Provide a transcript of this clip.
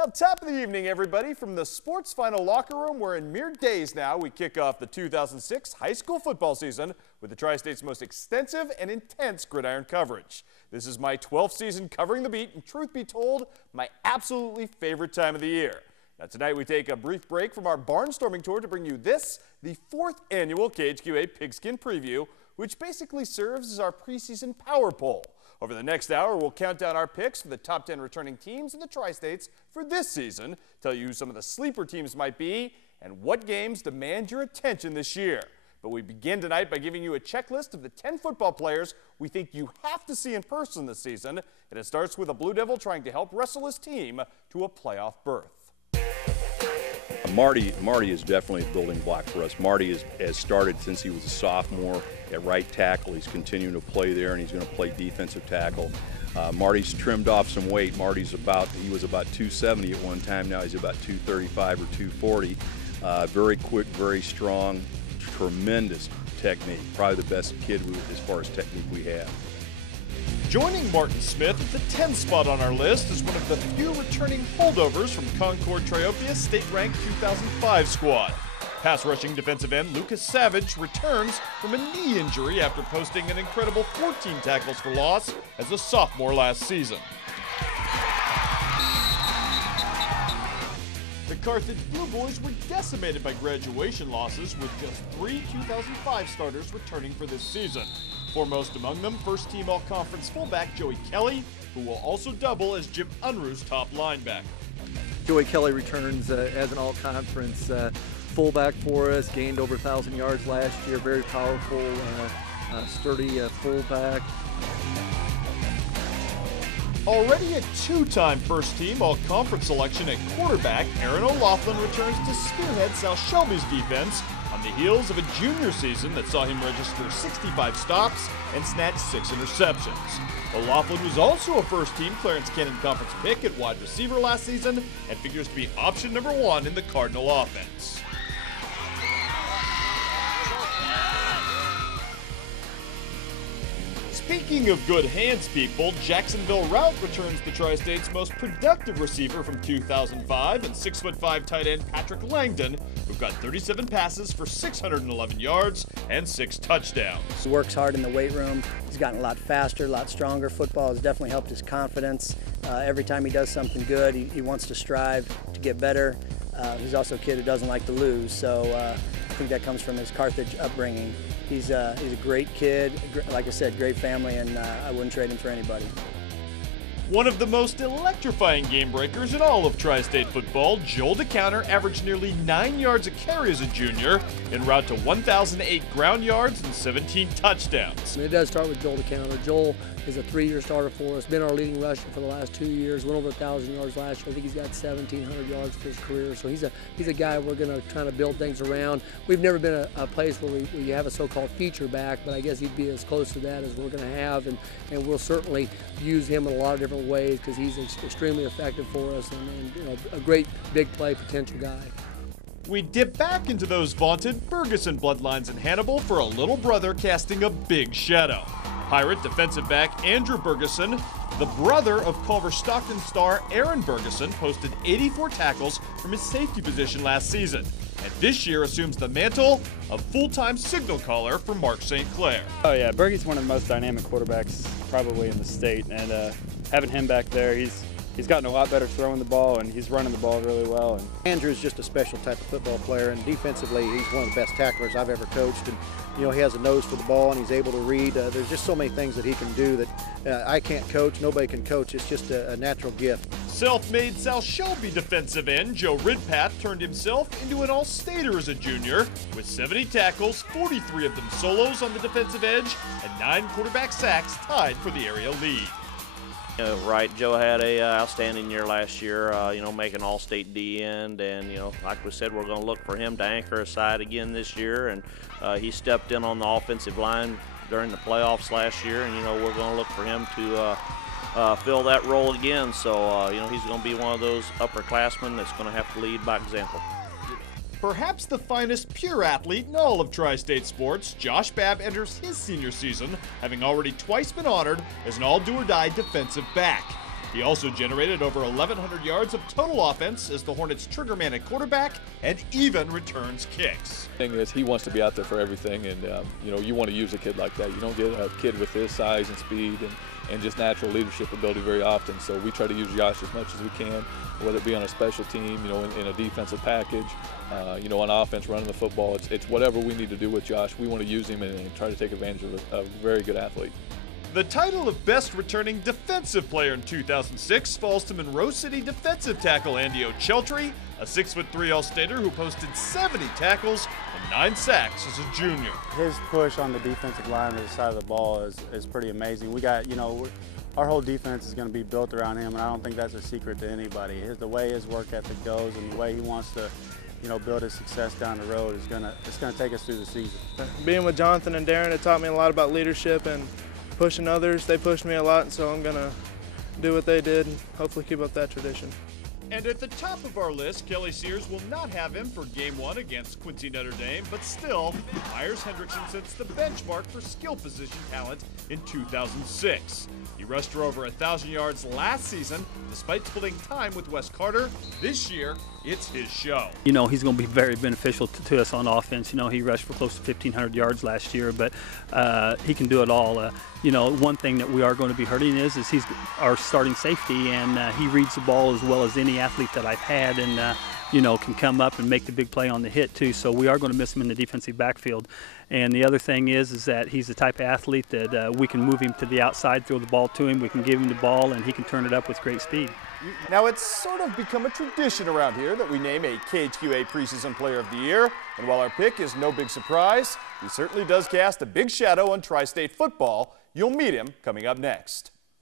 Well, top of the evening, everybody. From the sports final locker room, where in mere days now we kick off the 2006 high school football season with the Tri-State's most extensive and intense gridiron coverage. This is my 12th season covering the beat, and truth be told, my absolutely favorite time of the year. Now tonight we take a brief break from our barnstorming tour to bring you this, the 4th annual KHQA Pigskin Preview, which basically serves as our preseason power poll. Over the next hour, we'll count down our picks for the top 10 returning teams in the Tri-States for this season, tell you who some of the sleeper teams might be, and what games demand your attention this year. But we begin tonight by giving you a checklist of the 10 football players we think you have to see in person this season, and it starts with a Blue Devil trying to help wrestle his team to a playoff berth. Marty is definitely a building block for us. Marty has started since he was a sophomore at right tackle. He's continuing to play there, and he's going to play defensive tackle. Marty's trimmed off some weight. He was about 270 at one time. Now he's about 235 or 240. Very quick, very strong, tremendous technique. Probably the best kid as far as technique we have. Joining Martin Smith at the 10th spot on our list is one of the few returning holdovers from Concord Triopia's state-ranked 2005 squad. Pass rushing defensive end Lucas Savage returns from a knee injury after posting an incredible 14 tackles for loss as a sophomore last season. The Carthage Blue Boys were decimated by graduation losses, with just 3 2005 starters returning for this season. Foremost among them, first-team all-conference fullback Joey Kelly, who will also double as Jim Unruh's top linebacker. Joey Kelly returns as an all-conference fullback for us, gained over 1,000 yards last year, very powerful, sturdy fullback. Already a two-time first-team all-conference selection at quarterback, Aaron O'Loughlin returns to spearhead South Shelby's defense on the heels of a junior season that saw him register 65 stops and snatch 6 interceptions. O'Loughlin was also a first-team Clarence Canyon Conference pick at wide receiver last season and figures to be option number 1 in the Cardinal offense. Speaking of good hands, people, Jacksonville Rout returns the Tri-State's most productive receiver from 2005 and 6'5" tight end Patrick Langdon, who got 37 passes for 611 yards and 6 touchdowns. He works hard in the weight room. He's gotten a lot faster, a lot stronger. Football has definitely helped his confidence. Every time he does something good, he wants to strive to get better. He's also a kid who doesn't like to lose, so I think that comes from his Carthage upbringing. He's a great kid, like I said, great family, and I wouldn't trade him for anybody. One of the most electrifying game breakers in all of Tri-State football, Joel DeCounter averaged nearly 9 yards a carry as a junior, en route to 1,008 ground yards and 17 touchdowns. It does start with Joel DeCounter. Joel is a 3-year starter for us, been our leading rusher for the last 2 years, went over 1,000 yards last year. I think he's got 1,700 yards for his career, so he's a guy we're going to try to build things around. We've never been a place where we have a so-called feature back, but I guess he'd be as close to that as we're going to have, and we'll certainly use him in a lot of different ways because he's extremely effective for us and you know, a great big play potential guy. We dip back into those vaunted Ferguson bloodlines in Hannibal for a little brother casting a big shadow. Pirate defensive back Andrew Bergeson, the brother of Culver Stockton star Aaron Bergeson, posted 84 tackles from his safety position last season, and this year assumes the mantle of full-time signal caller for Mark St. Clair. Oh yeah, Bergie's one of the most dynamic quarterbacks probably in the state, and having him back there, he's gotten a lot better throwing the ball, and he's running the ball really well. And Andrew's just a special type of football player, and defensively, he's one of the best tacklers I've ever coached. And you know, he has a nose for the ball, and he's able to read. There's just so many things that he can do that I can't coach. Nobody can coach. It's just a natural gift. Self-made South Shelby defensive end Joe Ridpath turned himself into an all-stater as a junior, with 70 tackles, 43 of them solos on the defensive edge, and 9 quarterback sacks tied for the area lead. Right, Joe had a outstanding year last year, making all-state D end, and like we said, we're going to look for him to anchor us side again this year, and he stepped in on the offensive line during the playoffs last year, and we're going to look for him to fill that role again. So he's going to be one of those upperclassmen that's going to have to lead by example. Perhaps the finest pure athlete in all of Tri-State sports, Josh Babb enters his senior season, having already twice been honored as an all-do-or-die defensive back. He also generated over 1,100 yards of total offense as the Hornets' triggerman at quarterback and even returns kicks. The thing is, he wants to be out there for everything, and you know, you want to use a kid like that. You don't get a kid with his size and speed and just natural leadership ability very often. So we try to use Josh as much as we can, whether it be on a special team, you know, in a defensive package, you know, on offense, running the football. It's whatever we need to do with Josh. We want to use him and try to take advantage of a very good athlete. The title of Best Returning Defensive Player in 2006 falls to Monroe City defensive tackle Andy O'Cheltry, a 6'3" All-Stater who posted 70 tackles and 9 sacks as a junior. His push on the defensive line to the side of the ball is pretty amazing. We got, you know, our whole defense is going to be built around him, and I don't think that's a secret to anybody. The way his work ethic goes and the way he wants to, you know, build his success down the road is it's gonna take us through the season. Being with Jonathan and Darren, it taught me a lot about leadership and pushing others. They pushed me a lot, and so I'm gonna do what they did and hopefully keep up that tradition. And at the top of our list, Kelly Sears will not have him for Game 1 against Quincy Notre Dame, but still, Myers Hendrickson sets the benchmark for skill position talent in 2006. He rushed for over 1,000 yards last season, despite splitting time with Wes Carter. This year, it's his show. You know, he's going to be very beneficial to us on offense. You know, he rushed for close to 1,500 yards last year, but he can do it all. You know, one thing that we are going to be hurting is he's our starting safety, and he reads the ball as well as any athlete that I've had, and you know, can come up and make the big play on the hit too. So we are going to miss him in the defensive backfield. And the other thing is that he's the type of athlete that we can move him to the outside, throw the ball to him, we can give him the ball, and he can turn it up with great speed. Now, it's sort of become a tradition around here that we name a KHQA Preseason Player of the Year. And while our pick is no big surprise, he certainly does cast a big shadow on Tri-State football. You'll meet him coming up next.